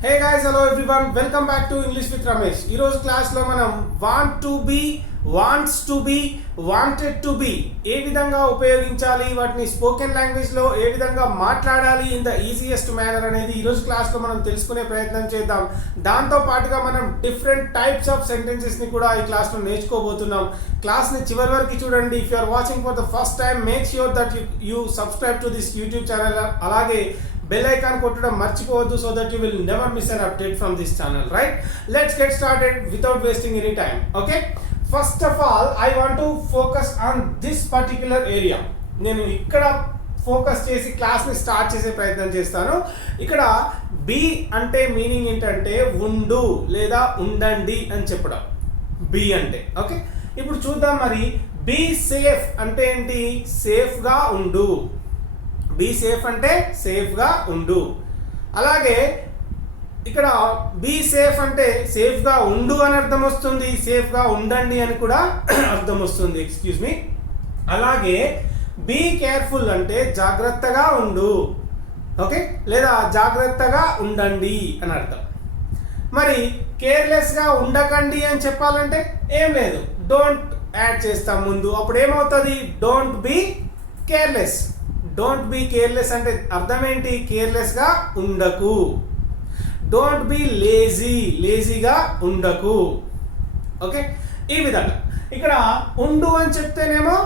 Hey guys, hello everyone. Welcome back to English with Ramesh. ఈ రోజు class లో మనం want to be, wants to be, wanted to be ఏ విధంగా ఉపయోగించాలి, వాటిని స్పోకెన్ లాంగ్వేజ్ లో ఏ విధంగా మాట్లాడాలి ఇన్ ద ఈజియెస్ట్ మేనర్ అనేది ఈ రోజు క్లాస్ లో మనం తెలుసుకునే ప్రయత్నం చేద్దాం. దాంతో పాటుగా మనం డిఫరెంట్ టైప్స్ ఆఫ్ సెంటెన్సెస్ ని కూడా ఈ క్లాస్ లో నేర్చుకోబోతున్నాం. క్లాస్ ని చివరి వరకు చూడండి. If you are watching for the first time make sure that you subscribe to this YouTube channel. అలాగే bell icon కొట్టడం మర్చిపోవద్దు so that you will never miss an update from this channel, right? Let's get started without wasting any time. Okay, first of all I want to focus on this particular area. నేను ఇక్కడ focus చేసి class ని start చేసే ప్రయత్నం చేస్తాను. ఇక్కడ B అంటే meaning ఏంటంటే ఉండు లేదా ఉండండి అని చెప్పడం. బి అంటే ఓకే. ఇప్పుడు చూద్దాం మరి బి సేఫ్ అంటే ఏంటి? సేఫ్ గా ఉండు. బీ సేఫ్ అంటే సేఫ్గా ఉండు. అలాగే ఇక్కడ బీ సేఫ్ అంటే సేఫ్గా ఉండు అని అర్థం వస్తుంది, సేఫ్గా ఉండండి అని కూడా అర్థం వస్తుంది. Excuse me. అలాగే బీ కేర్ఫుల్ అంటే జాగ్రత్తగా ఉండు, ఓకే, లేదా జాగ్రత్తగా ఉండండి అని అర్థం. మరి కేర్లెస్గా ఉండకండి అని చెప్పాలంటే ఏం లేదు, డోంట్ యాడ్ చేస్తాం ముందు. అప్పుడు ఏమవుతుంది? Don't be careless. Don't be careless అంటే అర్థం ఏంటి? కేర్లెస్గా ఉండకు. డోంట్ బీ లేజీ, లేజీగా ఉండకు. ఓకే, ఈ విధంగా ఇక్కడ ఉండు అని చెప్తేనేమో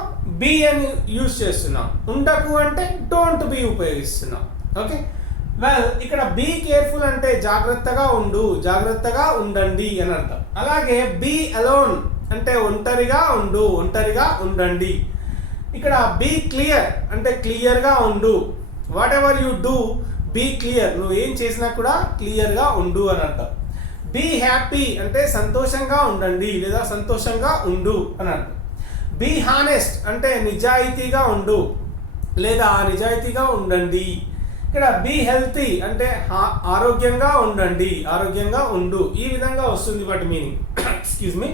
బీ అని యూజ్ చేస్తున్నాం, ఉండకు అంటే డోంట్ బీ ఉపయోగిస్తున్నాం. ఓకే, వెల్ ఇక్కడ బీ కేర్ఫుల్ అంటే జాగ్రత్తగా ఉండు, జాగ్రత్తగా ఉండండి అని అర్థం. అలాగే బీ అలోన్ అంటే ఒంటరిగా ఉండు, ఒంటరిగా ఉండండి. ఇక్కడ బీ క్లియర్ అంటే క్లియర్గా ఉండు. Whatever you do be clear, నువ్వు ఏం చేసినా కూడా క్లియర్గా ఉండు అని అర్థం. బీ హ్యాపీ అంటే సంతోషంగా ఉండండి లేదా సంతోషంగా ఉండు అని అర్థం. బీ హానెస్ట్ అంటే నిజాయితీగా ఉండు లేదా నిజాయితీగా ఉండండి. ఇక్కడ బీ హెల్తీ అంటే ఆరోగ్యంగా ఉండండి, ఆరోగ్యంగా ఉండు. ఈ విధంగా వస్తుంది వాటి మీనింగ్. Excuse me.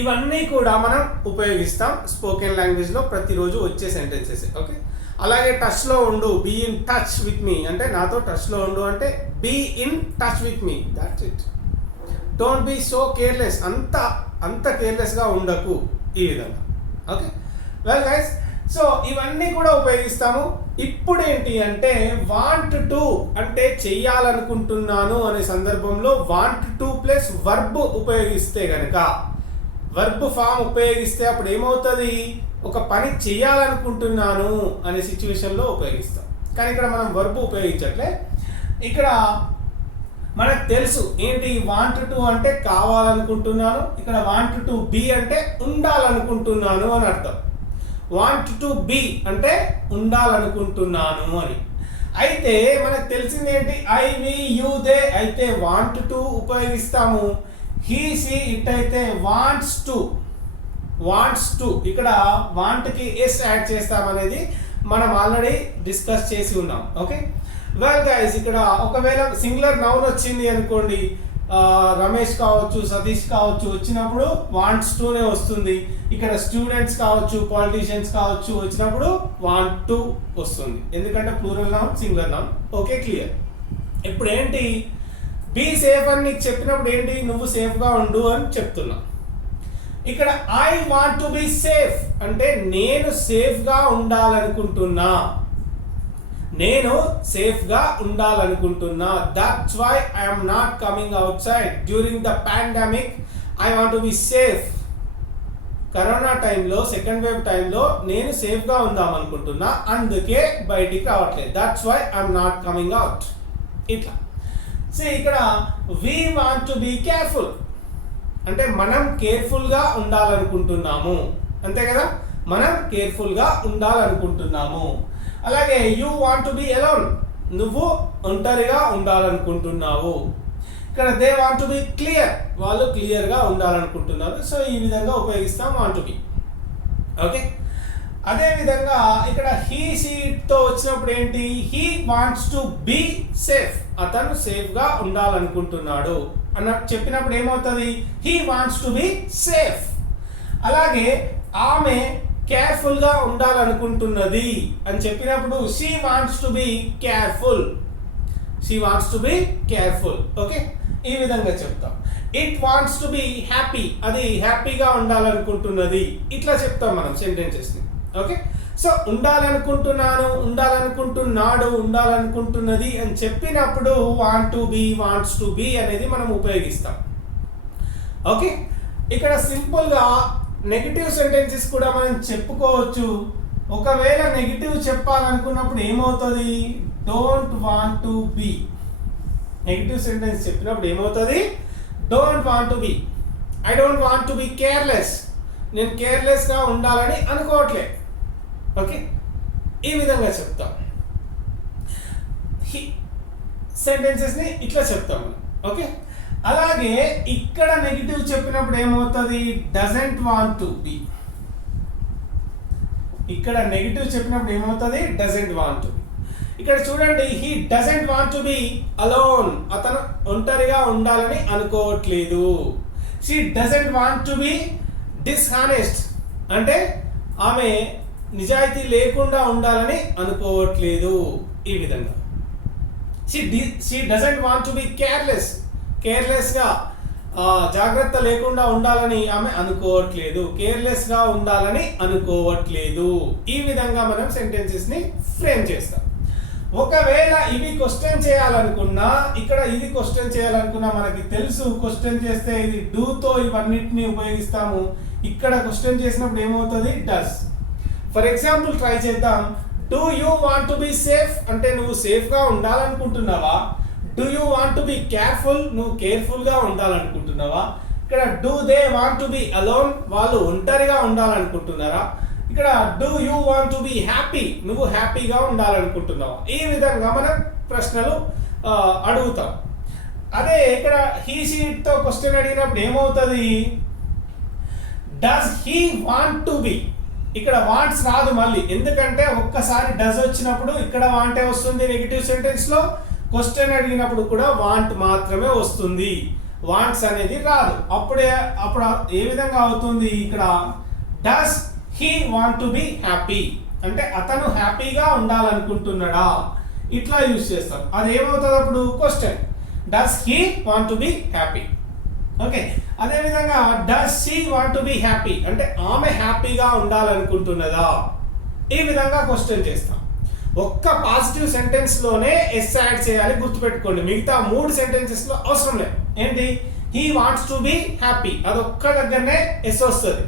ఇవన్నీ కూడా మనం ఉపయోగిస్తాం స్పోకెన్ లాంగ్వేజ్లో ప్రతిరోజు వచ్చే సెంటెన్సెస్. ఓకే, అలాగే టచ్లో ఉండు, be in touch with me అంటే నాతో టచ్లో ఉండు అంటే be in touch with me, that's it. Don't be so careless, అంత కేర్లెస్గా ఉండకు, ఈ విధంగా. ఓకే, వెల్ గైస్, సో ఇవన్నీ కూడా ఉపయోగిస్తాము. ఇప్పుడు ఏంటి అంటే వాంట్ టు అంటే చెయ్యాలనుకుంటున్నాను అనే సందర్భంలో వాంట్ టు ప్లస్ వర్బ్ ఉపయోగిస్తే గనక, వర్బ్ ఫామ్ ఉపయోగిస్తే అప్పుడు ఏమవుతుంది? ఒక పని చేయాలనుకుంటున్నాను అనే సిచ్యువేషన్లో ఉపయోగిస్తాం. కానీ ఇక్కడ మనం వర్బ్ ఉపయోగించట్లే. ఇక్కడ మనకు తెలుసు ఏంటి? వాంట్ టు అంటే కావాలనుకుంటున్నాను, ఇక్కడ వాంట్ టు బీ అంటే ఉండాలనుకుంటున్నాను అని అర్థం. వాంట్ టు బీ అంటే ఉండాలనుకుంటున్నాను అని. అయితే మనకు తెలిసింది ఏంటి? ఐ వి యూ దే అయితే వాంట్ టు ఉపయోగిస్తాము. హీ సీ ఇట్ అయితే వాంట్స్ టు. ఇక్కడ వాంట్కి ఎస్ యాడ్ చేస్తామనేది మనం ఆల్రెడీ డిస్కస్ చేసి ఉన్నాం. ఓకే, వెల్ గైస్, ఇక్కడ ఒకవేళ సింగులర్ నౌన్ వచ్చింది అనుకోండి, రమేష్ కావచ్చు, సతీష్ కావచ్చు, వచ్చినప్పుడు వాంట్స్ టునే వస్తుంది. ఇక్కడ స్టూడెంట్స్ కావచ్చు, పాలిటీషియన్స్ కావచ్చు, వచ్చినప్పుడు వాంట్ టు వస్తుంది. ఎందుకంటే plural noun, singular noun. Okay, clear. ఇప్పుడు ఏంటి? బీ సేఫ్ అని నీకు చెప్పినప్పుడు ఏంటి? నువ్వు సేఫ్గా ఉండు అని చెప్తున్నా. ఇక్కడ I want to be safe అంటే నేను సేఫ్గా ఉండాలనుకుంటున్నా, నేను సేఫ్గా ఉండాలనుకుంటున్నా. That's why I'm not coming outside during the pandemic. I want to be safe. Corona టైంలో, సెకండ్ వేవ్ టైంలో నేను సేఫ్గా ఉందాం అనుకుంటున్నా, అందుకే బయటికి రావట్లేదు. That's why I'm not coming out. ఇట్లా ఇక్కడ we want to be careful అంటే మనం కేర్ఫుల్గా ఉండాలనుకుంటున్నాము, అంతే కదా, మనం కేర్ఫుల్గా ఉండాలనుకుంటున్నాము. అలాగే you want to be alone, నువ్వు ఒంటరిగా ఉండాలనుకుంటున్నావు. ఇక్కడ they want to be clear, వాళ్ళు క్లియర్గా ఉండాలనుకుంటున్నారు. సో ఈ విధంగా ఉపయోగిస్తాం వాంట్ టు బీ. ఓకే, అదే విధంగా ఇక్కడ హీ సీతో వచ్చినప్పుడు ఏంటి? He wants to be safe, అతను సేఫ్గా ఉండాలనుకుంటున్నాడు అన్న చెప్పినప్పుడు ఏమవుతుంది? He wants to be safe. అలాగే ఆమె కేర్ఫుల్గా ఉండాలనుకుంటున్నది అని చెప్పినప్పుడు she wants to be careful. She wants to be careful. Okay, ఈ విధంగా చెప్తాం. It wants to be happy, అది హ్యాపీగా ఉండాలనుకుంటున్నది. ఇట్లా చెప్తాం మనం సెంటెన్సెస్ని. ఓకే, సో ఉండాలనుకుంటున్నాను, ఉండాలనుకుంటున్నాడు, ఉండాలనుకుంటున్నది అని చెప్పినప్పుడు want to B, wants to B అనేది మనం ఉపయోగిస్తాం. ఓకే, ఇక్కడ సింపుల్గా నెగిటివ్ సెంటెన్సెస్ కూడా మనం చెప్పుకోవచ్చు. ఒకవేళ నెగిటివ్ చెప్పాలనుకున్నప్పుడు ఏమవుతుంది? Don't want to B. Negative sentence చెప్పినప్పుడు ఏమవుతుంది? Don't want to B. I don't want to be careless. నేను కేర్లెస్గా ఉండాలని అనుకోవట్లే. ఓకే, ఈ విధంగా చెప్తాం. సెంటెన్సెస్ని ఇట్లా చెప్తాం. ఓకే, అలాగే ఇక్కడ నెగిటివ్ చెప్పినప్పుడు ఏమవుతుంది? Doesn't want to be. ఇక్కడ నెగిటివ్ చెప్పినప్పుడు ఏమవుతుంది? Doesn't want to be. ఇక్కడ చూడండి, he doesn't want to be alone. అతను ఒంటరిగా ఉండాలని అనుకోవట్లేదు. She doesn't want to be dishonest, అంటే ఆమె నిజాయితీ లేకుండా ఉండాలని అనుకోవట్లేదు. ఈ విధంగా she doesn't want to be careless, కేర్లెస్గా జాగ్రత్త లేకుండా ఉండాలని ఆమె అనుకోవట్లేదు, కేర్లెస్గా ఉండాలని అనుకోవట్లేదు. ఈ విధంగా మనం సెంటెన్సెస్ని ఫ్రేమ్ చేస్తాం. ఒకవేళ ఇవి క్వశ్చన్ చేయాలనుకున్నా, ఇక్కడ ఇది క్వశ్చన్ చేయాలనుకున్నా మనకి తెలుసు, క్వశ్చన్ చేస్తే ఇది డూతో ఇవన్నిటిని ఉపయోగిస్తాము. ఇక్కడ క్వశ్చన్ చేసినప్పుడు ఏమవుతుంది? డస్. ఫర్ ఎగ్జాంపుల్ ట్రై చేద్దాం. Do you want to be safe అంటే నువ్వు సేఫ్గా ఉండాలనుకుంటున్నావా? Do you want to be careful, నువ్వు కేర్ఫుల్గా ఉండాలనుకుంటున్నావా? ఇక్కడ do they want to be alone, వాళ్ళు ఒంటరిగా ఉండాలనుకుంటున్నారా? ఇక్కడ do you want to be happy, నువ్వు హ్యాపీగా ఉండాలనుకుంటున్నావా? ఈ విధంగా మనం ప్రశ్నలు అడుగుతాం. అదే ఇక్కడ హీ షీతో క్వశ్చన్ అడిగినప్పుడు ఏమవుతుంది? Does he want to be. ఇక్కడ వాంట్స్ రాదు మళ్ళీ, ఎందుకంటే ఒక్కసారి డస్ వచ్చినప్పుడు ఇక్కడ వాంటే వస్తుంది నెగిటివ్ సెంటెన్స్ లో. క్వశ్చన్ అడిగినప్పుడు కూడా వాంట్ మాత్రమే వస్తుంది, వాంట్స్ అనేది రాదు. అప్పుడు ఏ విధంగా అవుతుంది? ఇక్కడ does he want to be happy అంటే అతను హ్యాపీగా ఉండాలనుకుంటున్నాడా, ఇట్లా యూజ్ చేస్తాం. అది ఏమవుతుంది అప్పుడు? Question. Does he want to be happy. Okay, అదేవిధంగా does she want to be happy అంటే ఆమె హ్యాపీగా ఉండాలనుకుంటున్నదా? ఈ విధంగా క్వశ్చన్ చేస్తాం. ఒక్క పాజిటివ్ సెంటెన్స్ లోనే ఎస్ యాడ్ చేయాలి, గుర్తుపెట్టుకోండి. మిగతా 3 సెంటెన్సెస్ లో అవసరం లేదు. ఏంటి? He wants to be happy, అదొక్క దగ్గరనే ఎస్ వస్తుంది.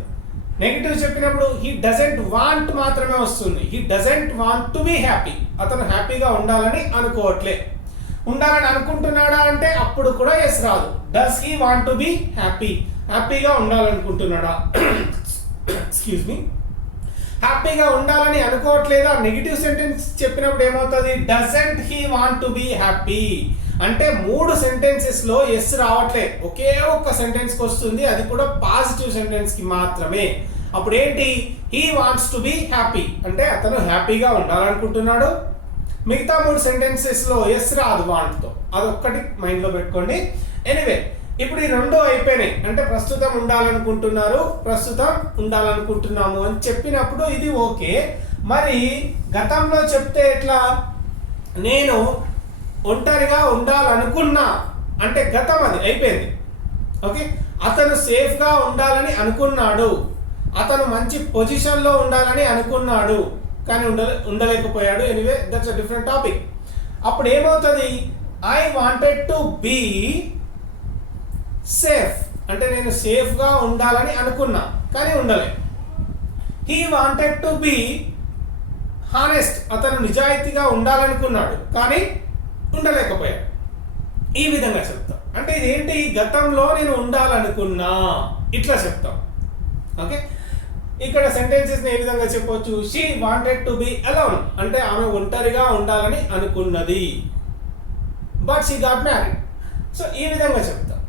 నెగిటివ్ చెప్పినప్పుడు హీ డజంట్ వాంట్ మాత్రమే వస్తుంది. He doesn't want to be happy, అతను హ్యాపీగా ఉండాలని అనుకోవట్లే. ఉండాలని అనుకుంటున్నాడా అంటే అప్పుడు కూడా ఎస్ రాదు. Does he want to be happy, హ్యాపీగా ఉండాలనుకుంటున్నాడా? ఎక్స్క్యూజ్ మీ, హ్యాపీగా ఉండాలని అనుకోవట్లేదా? నెగిటివ్ సెంటెన్స్ చెప్పినప్పుడు ఏమవుతుంది? Doesn't he want to be happy అంటే 3 సెంటెన్సెస్ లో ఎస్ రావట్లేదు, ఒకే ఒక్క సెంటెన్స్ కి వస్తుంది, అది కూడా పాజిటివ్ సెంటెన్స్ కి మాత్రమే. అప్పుడు ఏంటి? He wants to be happy అంటే అతను హ్యాపీగా ఉండాలనుకుంటున్నాడు. మిగతా 3 సెంటెన్సెస్ లో ఎస్ రాదు వాంట్ తో, అదొక్కటి మైండ్ లో పెట్టుకోండి. ఎనీవే, ఇప్పుడు ఈ 2 అయిపోయినాయి. అంటే ప్రస్తుతం ఉండాలనుకుంటున్నారు, ప్రస్తుతం ఉండాలనుకుంటున్నాము అని చెప్పినప్పుడు ఇది ఓకే. మరి గతంలో చెప్తే ఎట్లా? నేను ఒంటరిగా ఉండాలనుకున్నా అంటే గతం, అది అయిపోయింది. ఓకే, అతను సేఫ్గా ఉండాలని అనుకున్నాడు, అతను మంచి పొజిషన్లో ఉండాలని అనుకున్నాడు కానీ ఉండలేకపోయాడు. Anyway, that's a different topic. అప్పుడు ఏమవుతుంది? I wanted to be safe అంటే నేను సేఫ్గా ఉండాలని అనుకున్నా కానీ ఉండలే. He wanted to be honest, అతను నిజాయితీగా ఉండాలనుకున్నాడు కానీ ఉండలేకపోయాడు. ఈ విధంగా చెప్తాం. అంటే ఇదేంటి? గతంలో నేను ఉండాలనుకున్నా, ఇట్లా చెప్తాం. ఓకే, ఇక్కడ సెంటెన్సెస్ ఏ విధంగా చెప్పొచ్చు? She wanted to be alone అంటే ఆమె ఒంటరిగా ఉండాలని అనుకున్నది, but she got married. So ఈ విధంగా చెప్తాం.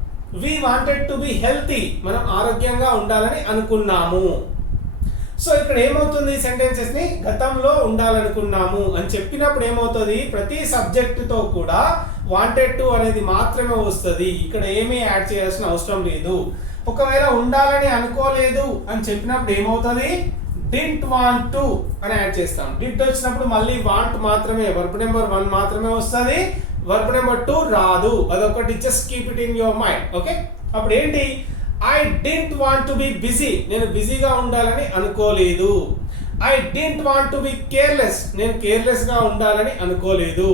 We wanted to be healthy, మనం ఆరోగ్యంగా ఉండాలని అనుకున్నాము. సో ఇక్కడ ఏమవుతుంది? సెంటెన్సెస్ ని గతంలో ఉండాలనుకున్నాము అని చెప్పినప్పుడు ఏమవుతుంది? ప్రతి సబ్జెక్టుతో కూడా వాంటెడ్ టు అనేది మాత్రమే వస్తుంది, ఇక్కడ ఏమీ యాడ్ చేయాల్సిన అవసరం లేదు. ఒకవేళ ఉండాలని అనుకోలేదు అని చెప్పినప్పుడు ఏమవుతుంది? డింట్ వాంట్ టు అని యాడ్ చేస్తాం. డిడ్ వచ్చినప్పుడు మళ్ళీ వాంట్ మాత్రమే, వర్బ్ నెంబర్ 1 మాత్రమే వస్తుంది, వర్బ్ నెంబర్ 2 రాదు. అదొకటి just keep it in your mind. Okay, అప్పుడు ఏంటి, I didn't want to be busy, నేను బిజీగా ఉండాలని అనుకోలేదు. I didn't want to be careless, నేను కేర్లెస్గా ఉండాలని అనుకోలేదు.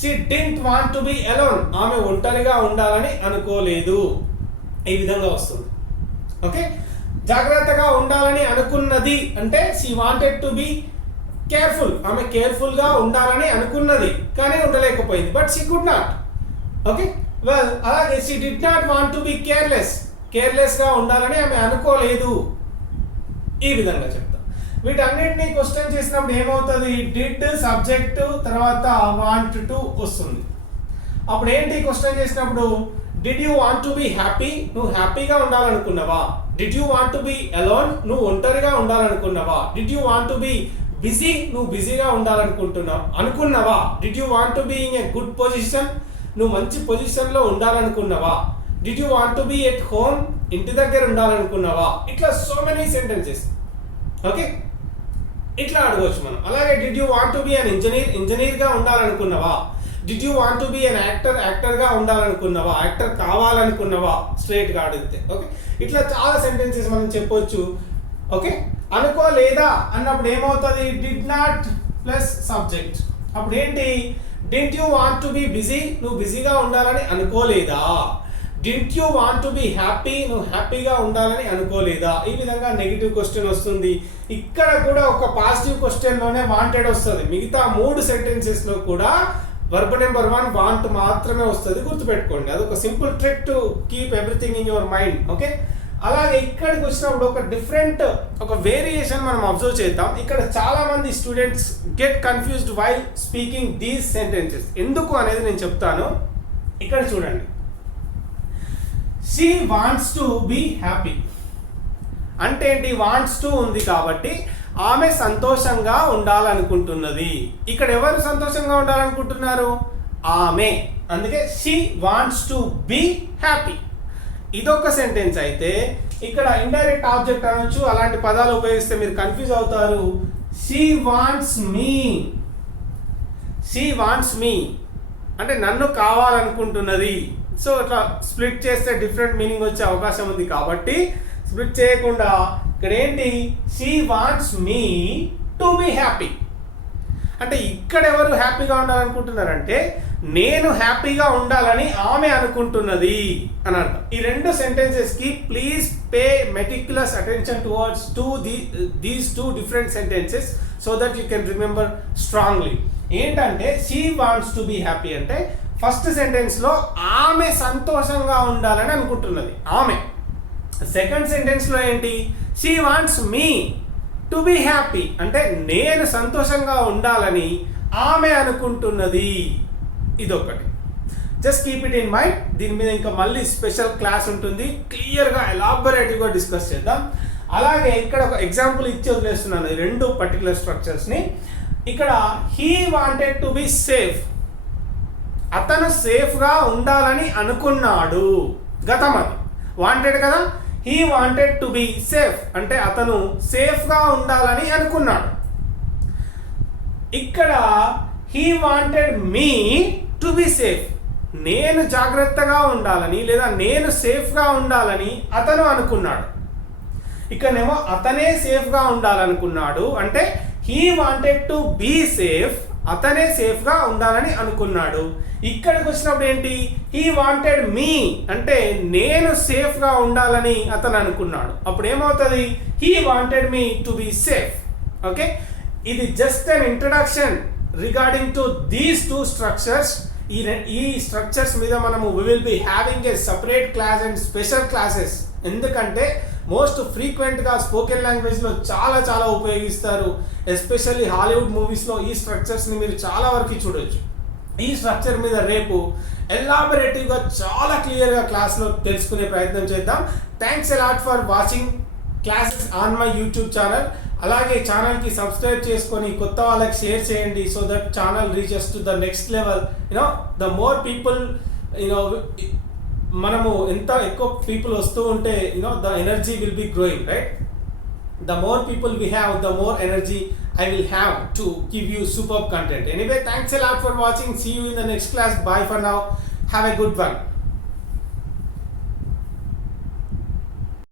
She didn't want to be alone, ఆమె ఒంటరిగా ఉండాలని అనుకోలేదు. ఈ విధంగా వస్తుంది. ఓకే, జాగ్రత్తగా ఉండాలని అనుకున్నది అంటే she wanted to be careful, ఆమె కేర్ఫుల్గా ఉండాలని అనుకున్నది కానీ ఉండలేకపోయింది. But she could not. Okay, well అలాగే she did not want to be careless, కేర్లెస్గా ఉండాలని ఆమె అనుకోలేదు. ఈ విధంగా చెప్తాం. వీటన్నిటిని క్వశ్చన్ చేసినప్పుడు ఏమవుతుంది, డిడ్ సబ్జెక్ట్ తర్వాత వాంట్ టు వస్తుంది. అప్పుడు ఏంటి క్వశ్చన్ చేసినప్పుడు, did you want to be happy, నువ్వు హ్యాపీగా ఉండాలనుకున్నావా? Did you want to be alone, నువ్వు ఒంటరిగా ఉండాలనుకున్నావా? Did you want to be busy, నువ్వు బిజీగా అనుకున్నావా? Did you want to be in a good position, నువ్వు మంచి పొజిషన్లో ఉండాలనుకున్నావా? Did you want to be at home, ఇంటి దగ్గర ఉండాలనుకున్నావా? ఇట్లా సో మెనీ సెంటెన్సెస్. ఓకే, ఇట్లా అడగవచ్చు మనం. అలాగే did you want to be an ఇంజనీర్గా ఉండాలనుకున్నావా? Did you want to be an యాక్టర్గా ఉండాలనుకున్నావా? యాక్టర్ కావాలనుకున్నావా? స్ట్రైట్గా అడిగితే. ఓకే, ఇట్లా చాలా సెంటెన్సెస్ మనం చెప్పొచ్చు. ఓకే, అనుకోలేదా అన్నప్పుడు ఏమవుతుంది, డిడ్ నాట్ ప్లస్ సబ్జెక్ట్. అప్పుడు ఏంటి, didn't you want to be busy, నువ్వు బిజీగా ఉండాలని అనుకోలేదా? Didn't you want to be happy, నువ్వు హ్యాపీగా ఉండాలని అనుకోలేదా? ఈ విధంగా నెగిటివ్ క్వశ్చన్ వస్తుంది. ఇక్కడ కూడా ఒక పాజిటివ్ క్వశ్చన్లోనే వాంటెడ్ వస్తుంది. మిగతా 3 సెంటెన్సెస్లో కూడా వర్బ్ నెంబర్ 1 వాంట్ మాత్రమే వస్తుంది. గుర్తుపెట్టుకోండి, అదొక simple trick to keep everything in your mind. Okay, అలాగే ఇక్కడికి వచ్చినప్పుడు ఒక వేరియేషన్ మనం అబ్జర్వ్ చేద్దాం. ఇక్కడ చాలా మంది students get confused while speaking these sentences. ఎందుకు అనేది నేను చెప్తాను. ఇక్కడ చూడండి, she wants to be happy అంటే ఏంటి, వాంట్స్ టు ఉంది కాబట్టి ఆమె సంతోషంగా ఉండాలనుకుంటున్నది. ఇక్కడ ఎవరు సంతోషంగా ఉండాలనుకుంటున్నారు, ఆమె. అందుకే she wants to be happy. ఇదొక సెంటెన్స్ అయితే ఇక్కడ ఇండైరెక్ట్ ఆబ్జెక్ట్ అనొచ్చు. అలాంటి పదాలు ఉపయోగిస్తే మీరు కన్ఫ్యూజ్ అవుతారు. షీ వాంట్స్ మీ అంటే నన్ను కావాలనుకుంటున్నది. సో ఇట్లా స్ప్లిట్ చేస్తే డిఫరెంట్ మీనింగ్ వచ్చే అవకాశం ఉంది కాబట్టి స్ప్లిట్ చేయకుండా ఇక్కడ ఏంటి, she wants me to be happy అంటే ఇక్కడ ఎవరు హ్యాపీగా ఉండాలనుకుంటున్నారంటే నేను హ్యాపీగా ఉండాలని ఆమె అనుకుంటున్నది అని అర్థం. ఈ 2 సెంటెన్సెస్కి please pay meticulous attention towards these 2 different sentences so that you can remember strongly. ఏంటంటే she wants to be happy అంటే ఫస్ట్ సెంటెన్స్లో ఆమె సంతోషంగా ఉండాలని అనుకుంటున్నది ఆమె. సెకండ్ సెంటెన్స్లో ఏంటి, she wants me to be happy అంటే నేను సంతోషంగా ఉండాలని ఆమె అనుకుంటున్నది. ఇదొకటి, just keep it in mind. దీని మీద ఇంకా మళ్ళీ స్పెషల్ క్లాస్ ఉంటుంది, క్లియర్గా ఎలాబొరేటివ్గా డిస్కస్ చేద్దాం. అలాగే ఇక్కడ ఒక ఎగ్జాంపుల్ ఇచ్చి వదిలేస్తున్నాను ఈ 2 పర్టికులర్ స్ట్రక్చర్స్ని. ఇక్కడ he wanted to be safe, అతను సేఫ్గా ఉండాలని అనుకున్నాడు. గతం అది వాంటెడ్ కదా, he wanted to be safe అంటే అతను సేఫ్గా ఉండాలని అనుకున్నాడు. ఇక్కడ he wanted me to be safe, నేను జాగ్రత్తగా ఉండాలని లేదా నేను సేఫ్గా ఉండాలని అతను అనుకున్నాడు. ఇక్కడనేమో అతనే సేఫ్గా ఉండాలనుకున్నాడు అంటే he wanted to be safe, అతనే సేఫ్గా ఉండాలని అనుకున్నాడు. ఇక్కడికి వచ్చినప్పుడు ఏంటి, హీ వాంటెడ్ మీ అంటే నేను సేఫ్గా ఉండాలని అతను అనుకున్నాడు. అప్పుడు ఏమవుతుంది, he wanted me to be safe. Okay, ఇది just an introduction regarding to these 2 structures. ఈ స్ట్రక్చర్స్ మీద మనము we will be having a separate class and special classes. ఎందుకంటే మోస్ట్ ఫ్రీక్వెంట్గా స్పోకెన్ లాంగ్వేజ్లో చాలా ఉపయోగిస్తారు. ఎస్పెషల్లీ హాలీవుడ్ మూవీస్లో ఈ స్ట్రక్చర్స్ని మీరు చాలా వరకు చూడొచ్చు. ఈ స్ట్రక్చర్ మీద రేపు ఎలాబొరేటివ్గా చాలా క్లియర్గా క్లాస్లో తెలుసుకునే ప్రయత్నం చేద్దాం. Thanks a lot for watching classes on my YouTube channel. అలాగే ఛానల్కి సబ్స్క్రైబ్ చేసుకొని కొత్త వాళ్ళకి షేర్ చేయండి so that channel reaches to the next level. The more people మనము ఎంత ఎక్కువ పీపుల్ వస్తూ ఉంటే the energy will be growing, right? the more people we have, the more energy I will have to give you superb content. Anyway, thanks a lot for watching. See you in the next class. Bye for now. Have a good one.